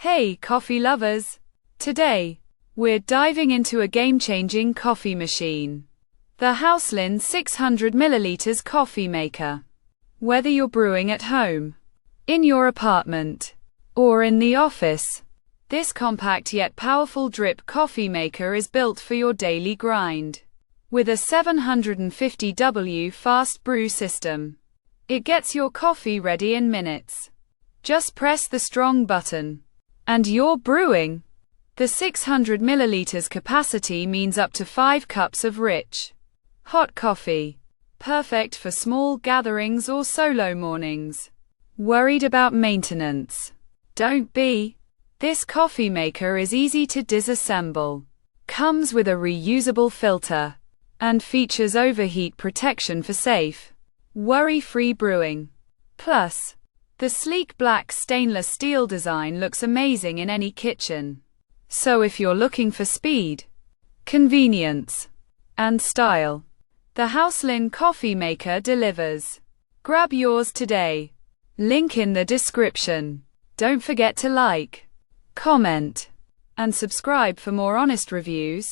Hey, coffee lovers! Today, we're diving into a game-changing coffee machine. The Houselin 600ml Coffee Maker. Whether you're brewing at home, in your apartment, or in the office, this compact yet powerful drip coffee maker is built for your daily grind. With a 750W fast brew system, it gets your coffee ready in minutes. Just press the strong button, and you're brewing. The 600ml capacity means up to 5 cups of rich, hot coffee. Perfect for small gatherings or solo mornings. Worried about maintenance? Don't be. This coffee maker is easy to disassemble, comes with a reusable filter, and features overheat protection for safe, worry-free brewing. Plus, the sleek black stainless steel design looks amazing in any kitchen. So if you're looking for speed, convenience, and style, the Houselin Coffee Maker delivers. Grab yours today. Link in the description. Don't forget to like, comment, and subscribe for more honest reviews.